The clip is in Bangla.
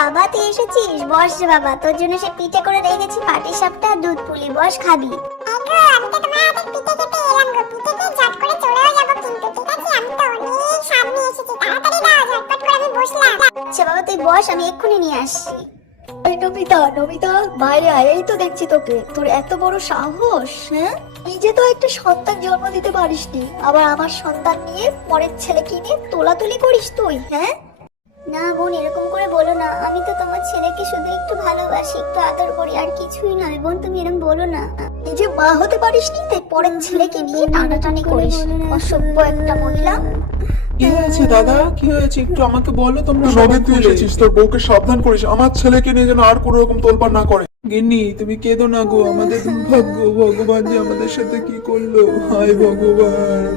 বাবা তুই এসেছিস, বস রে বাবা, তোর জন্য সে পিঠে করে রেখেছি পাটিসাপটা আর দুধ পুলি, বস খাবি। আমি তো তোমার হাতে পিঠে খেতে এলাম গো, পিঠে খেয়ে ঝট করে চলেও যাবো কিন্তু, ঠিক আছে? আমি তো অনেক সামনে এসেছি, তাড়াতাড়ি দাও, ঝটপট করে আমি বসলাম। আচ্ছা বাবা তুই বস, আমি এক্ষুনি নিয়ে আসছি। এই নমিতা, নমিতা বাইরে আয়, এই তো দেখছি তোকে, তোর এত বড় সাহস! হ্যাঁ, নিজে তো একটা সন্তান জন্ম দিতে পারিসনি, আবার আমার সন্তান নিয়ে পরের ছেলেকে নিয়ে তোলাতুলি করিস তুই? হ্যাঁ, না বোন এরকম করে বলো না, আমি তো তোমার ছেলেকে শুধু একটু ভালোবাসি, একটু আদর করি, আর কিছুই নয় বোন, তুমি এরকম বলো না। নিজে মা হতে পারিসনি, তাই পরের ছেলেকে নিয়ে টানাটানি করিস, অসভ্য একটা মহিলা। কি হয়েছে দাদা, কি হয়েছে একটু আমাকে বলো তোমরা। নবীন, তুই এসেছিস, তোর বউকে সাবধান করিস, আমার ছেলেকে নিয়ে যেন আর কোনো রকম তোলপাড় না করে। গিন্নি তুমি কেঁদো না গো, আমাদের দুর্ভাগ্য, ভগবান যে আমাদের সাথে কি করলো, হায় ভগবান।